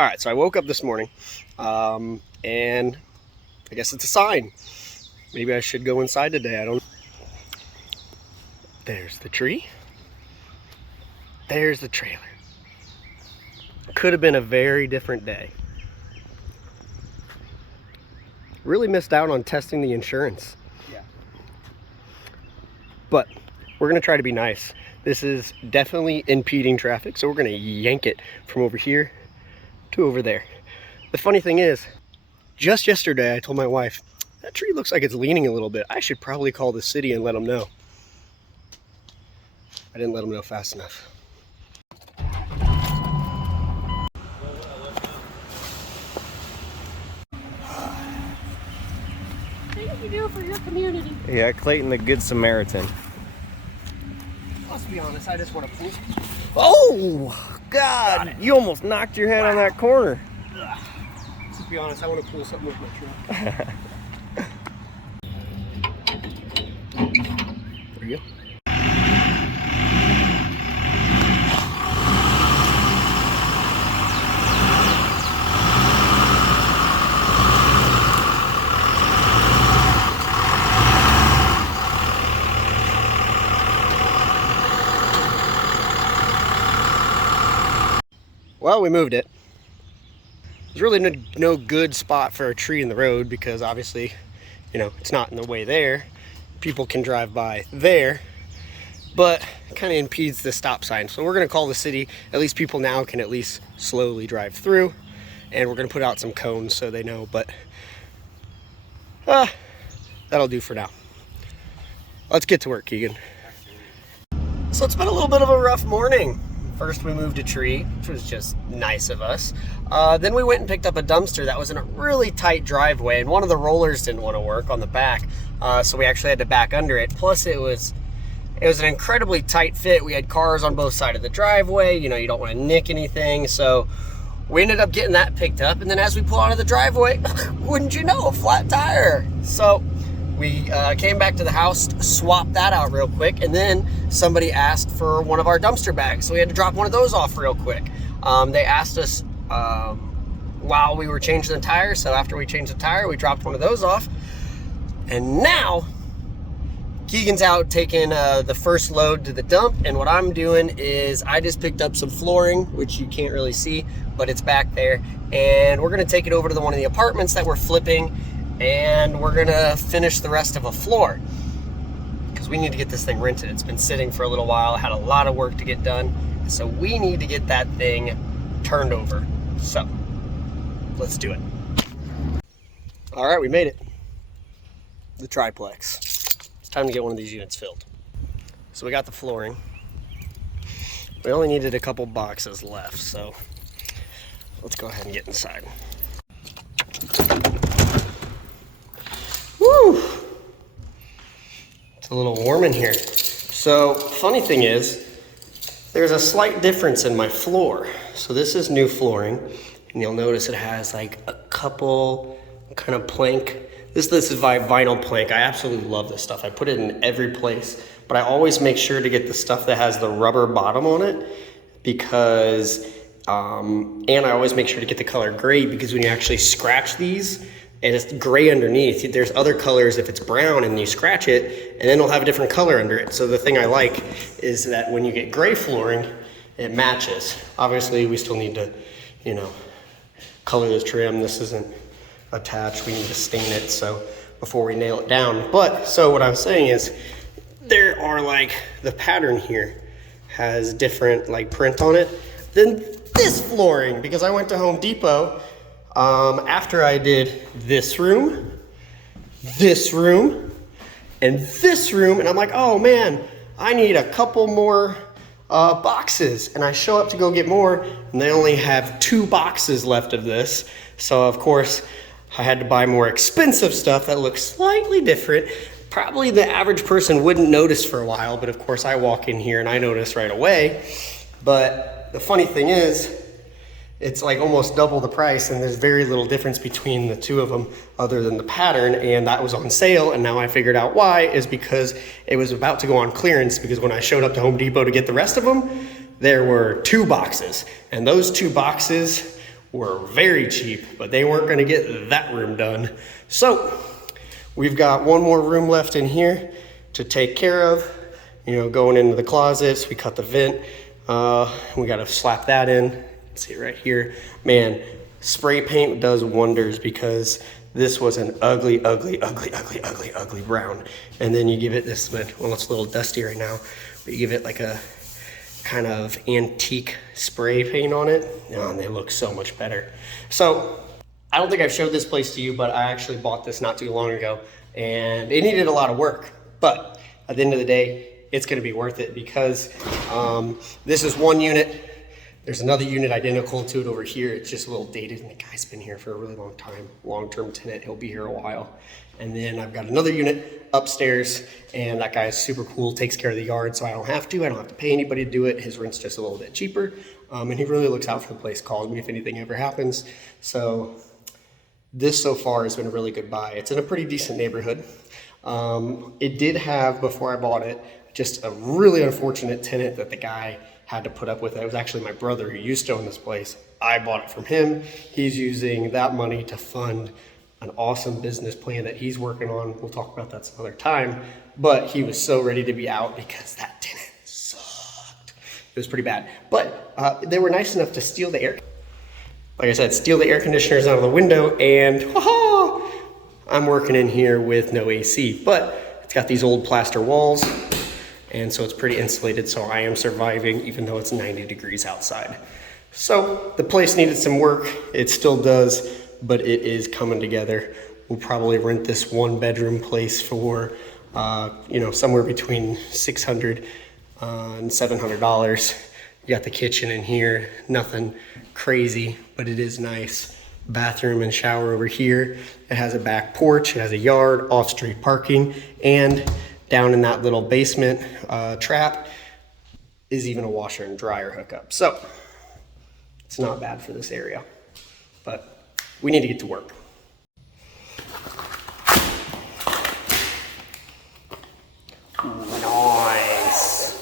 All right, so I woke up this morning, and I guess it's a sign. Maybe I should go inside today. I don't. There's the tree. There's the trailer. Could have been a very different day. Really missed out on testing the insurance. Yeah. But we're gonna try to be nice. This is definitely impeding traffic, so we're gonna yank it from over here to over there. The funny thing is, just yesterday I told my wife, that tree looks like it's leaning a little bit. I should probably call the city and let them know. I didn't let them know fast enough. What do you do for your community? Yeah, Clayton the Good Samaritan. Let's be honest, I just want to pull. Oh, God! You almost knocked your head on that corner. Let's be honest, I want to pull something with my truck. There you go. Well, we moved it. There's really no good spot for a tree in the road because obviously, you know, it's not in the way there. People can drive by there, but it kind of impedes the stop sign. So we're gonna call the city. At least people now can at least slowly drive through, and we're gonna put out some cones so they know, but that'll do for now. Let's get to work, Keegan. So it's been a little bit of a rough morning. First we moved a tree, which was just nice of us. Then we went and picked up a dumpster that was in a really tight driveway, and one of the rollers didn't want to work on the back, so we actually had to back under it. Plus it was an incredibly tight fit. We had cars on both sides of the driveway. You know, you don't want to nick anything, so we ended up getting that picked up. And then as we pull out of the driveway, wouldn't you know, a flat tire. So we came back to the house, swapped that out real quick, and then somebody asked for one of our dumpster bags, so we had to drop one of those off real quick. They asked us while we were changing the tire, so after we changed the tire, we dropped one of those off. And now, Keegan's out taking the first load to the dump, and what I'm doing is I just picked up some flooring, which you can't really see, but it's back there, and we're gonna take it over to one of the apartments that we're flipping, and we're gonna finish the rest of a floor because we need to get this thing rented. It's been sitting for a little while, had a lot of work to get done, so we need to get that thing turned over. So let's do it. All right, we made it. The triplex. It's time to get one of these units filled. So we got the flooring. We only needed a couple boxes left, so let's go ahead and get inside. Woo! It's a little warm in here. So, funny thing is, there's a slight difference in my floor. So this is new flooring, and you'll notice it has like a couple kind of plank. This is vinyl plank. I absolutely love this stuff. I put it in every place, but I always make sure to get the stuff that has the rubber bottom on it because, and I always make sure to get the color gray because when you actually scratch these, and it's gray underneath. There's other colors if it's brown and you scratch it, and then it'll have a different color under it. So the thing I like is that when you get gray flooring, it matches. Obviously, we still need to, you know, color the trim. This isn't attached. We need to stain it so before we nail it down. But, so what I'm saying is, there are like, the pattern here has different like print on it than this flooring, because I went to Home Depot after I did this room, and this room, and I'm like, oh man, I need a couple more boxes. And I show up to go get more, and they only have 2 boxes left of this. So of course, I had to buy more expensive stuff that looks slightly different. Probably the average person wouldn't notice for a while, but of course I walk in here and I notice right away. But the funny thing is, it's like almost double the price, and there's very little difference between the two of them other than the pattern, and that was on sale. And now I figured out why, is because it was about to go on clearance, because when I showed up to Home Depot to get the rest of them, there were 2 boxes, and those 2 boxes were very cheap, but they weren't gonna get that room done. So we've got one more room left in here to take care of. You know, going into the closets, we cut the vent. We gotta slap that in. See it right here. Man, spray paint does wonders because this was an ugly brown. And then you give it this, well, it's a little dusty right now, but you give it like a kind of antique spray paint on it, and they look so much better. So I don't think I've showed this place to you, but I actually bought this not too long ago, and it needed a lot of work. But at the end of the day, it's gonna be worth it because this is one unit. There's another unit identical to it over here. It's just a little dated, and the guy's been here for a really long time. Long-term tenant, he'll be here a while. And then I've got another unit upstairs, and that guy's super cool, takes care of the yard, so I don't have to pay anybody to do it. His rent's just a little bit cheaper. And he really looks out for the place, calls me if anything ever happens. So this so far has been a really good buy. It's in a pretty decent neighborhood. It did have, before I bought it, just a really unfortunate tenant that the guy had to put up with. It was actually my brother who used to own this place. I bought it from him. He's using that money to fund an awesome business plan that he's working on. We'll talk about that some other time. But he was so ready to be out because that tenant sucked. It was pretty bad. But they were nice enough to steal the air. Like I said, steal the air conditioners out of the window, and I'm working in here with no AC. But it's got these old plaster walls, and so it's pretty insulated, so I am surviving even though it's 90 degrees outside. So the place needed some work. It still does, but it is coming together. We'll probably rent this one bedroom place for, somewhere between $600 and $700. You got the kitchen in here, nothing crazy, but it is nice. Bathroom and shower over here. It has a back porch, it has a yard, off-street parking, and down in that little basement trap is even a washer and dryer hookup. So it's not bad for this area, but we need to get to work. Nice.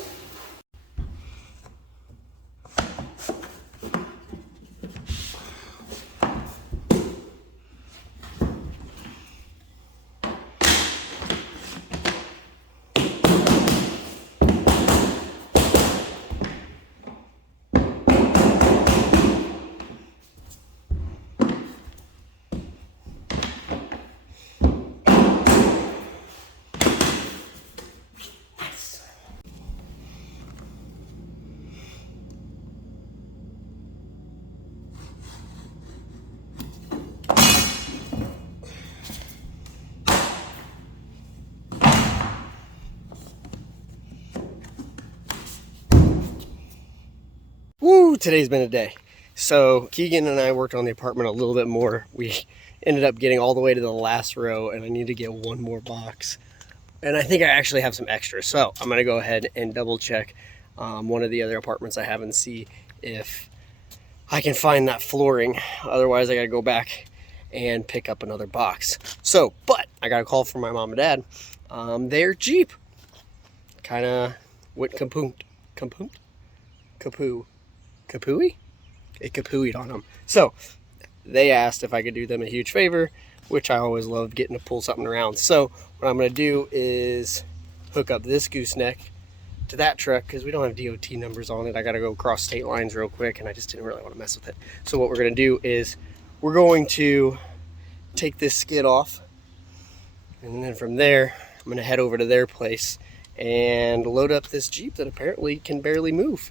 Woo, today's been a day. So Keegan and I worked on the apartment a little bit more. We ended up getting all the way to the last row, and I need to get one more box. And I think I actually have some extra. So I'm gonna go ahead and double check one of the other apartments I have and see if I can find that flooring. Otherwise I gotta go back and pick up another box. So, but I got a call from my mom and dad. Their Jeep kinda went kapooed. It kapooed on them. So they asked if I could do them a huge favor, which I always loved getting to pull something around. So what I'm gonna do is hook up this gooseneck to that truck because we don't have DOT numbers on it. I gotta go across state lines real quick, and I just didn't really want to mess with it. So what we're gonna do is we're going to take this skid off, and then from there I'm gonna head over to their place and load up this Jeep that apparently can barely move.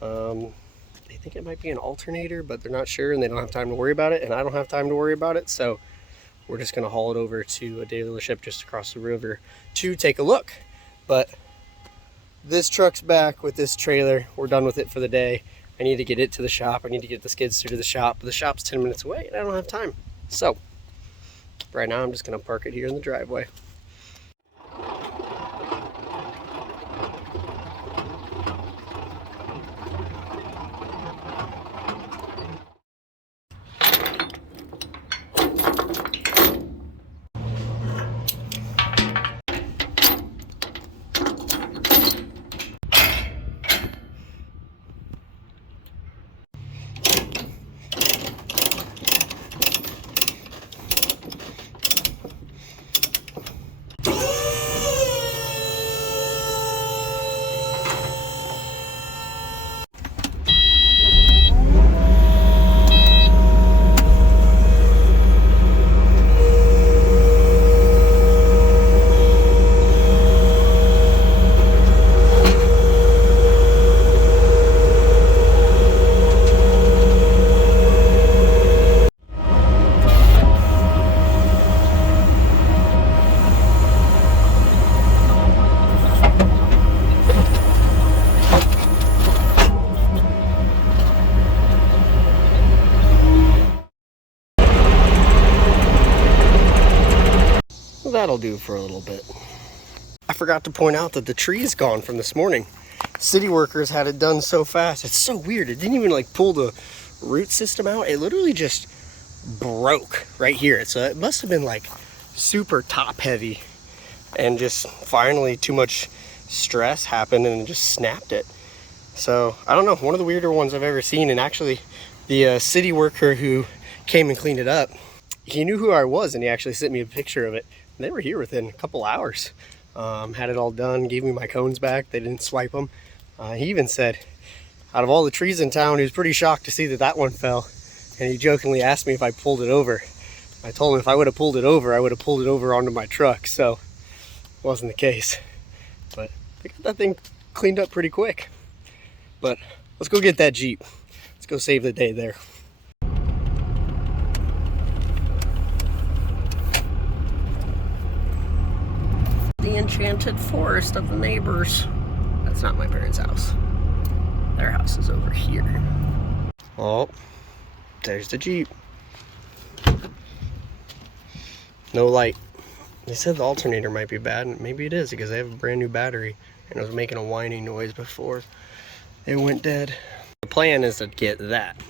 They think it might be an alternator, but they're not sure, and they don't have time to worry about it, and I don't have time to worry about it. So we're just gonna haul it over to a dealership just across the river to take a look. But this truck's back with this trailer. We're done with it for the day. I need to get it to the shop. I need to get the skid steer to the shop. But the shop's 10 minutes away, and I don't have time. So right now I'm just gonna park it here in the driveway. that'll do for a little bit. I forgot to point out that the tree is gone from this morning. City workers had it done so fast. It's so weird. It didn't even like pull the root system out. It literally just broke right here. So it must have been like super top heavy, and just finally too much stress happened and just snapped it. So I don't know, one of the weirder ones I've ever seen. And actually the city worker who came and cleaned it up, he knew who I was, and he actually sent me a picture of it. And they were here within a couple hours. Had it all done, gave me my cones back. They didn't swipe them. He even said, out of all the trees in town, he was pretty shocked to see that that one fell. And he jokingly asked me if I pulled it over. I told him if I would have pulled it over, I would have pulled it over onto my truck. So it wasn't the case. But they got that thing cleaned up pretty quick. But let's go get that Jeep. Let's go save the day there. The enchanted forest of the neighbors. That's not my parents' house. Their house is over here. Oh, there's the Jeep. No light. They said the alternator might be bad, and maybe it is because they have a brand new battery and it was making a whining noise before it went dead. The plan is to get that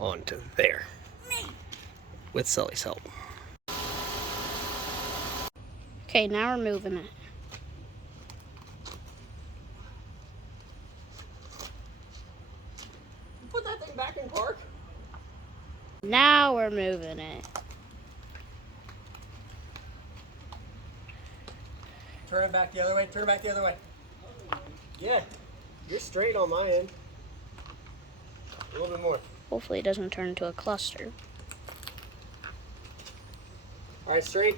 onto there with Sully's help. Okay, now we're moving it. Put that thing back in park. Now we're moving it. Turn it back the other way. Turn it back the other way. Yeah, you're straight on my end. A little bit more. Hopefully it doesn't turn into a cluster. All right, straight.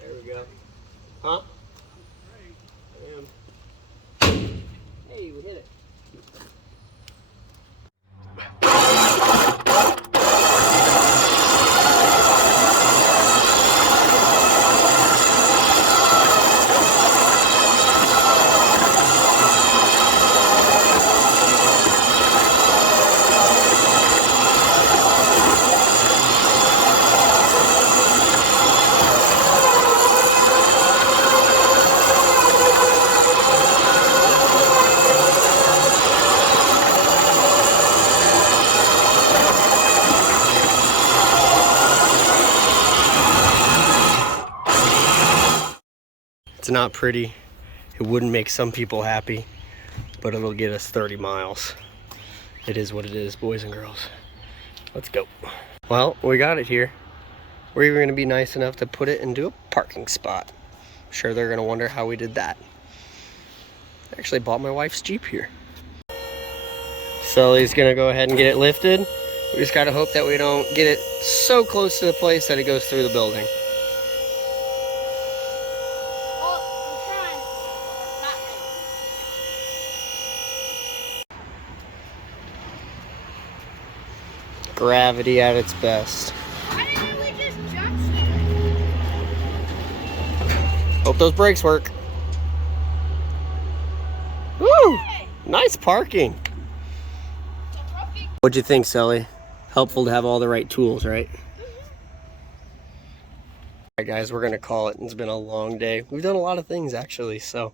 There we go. Huh? I am. Hey, we hit it. It's not pretty. It wouldn't make some people happy, but it'll get us 30 miles. It is what it is, boys and girls. Let's go. Well, we got it here. We're even gonna be nice enough to put it into a parking spot. I'm sure they're gonna wonder how we did that. I actually bought my wife's Jeep here. Sully's gonna go ahead and get it lifted. We just gotta hope that we don't get it so close to the place that it goes through the building. Gravity at its best. Why didn't we just jump? Hope those brakes work. Woo! Nice parking. What'd you think, Sully? Helpful to have all the right tools, right? Alright guys, we're gonna call it. It's been a long day. We've done a lot of things actually, so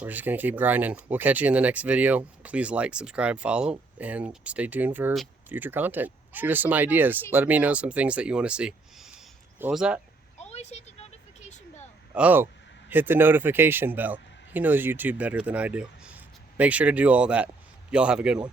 we're just gonna keep grinding. We'll catch you in the next video. Please like, subscribe, follow, and stay tuned for future content. Shoot us some ideas. Let me know some things that you want to see. What was that? Always hit the notification bell. Oh, hit the notification bell. He knows YouTube better than I do. Make sure to do all that. Y'all have a good one.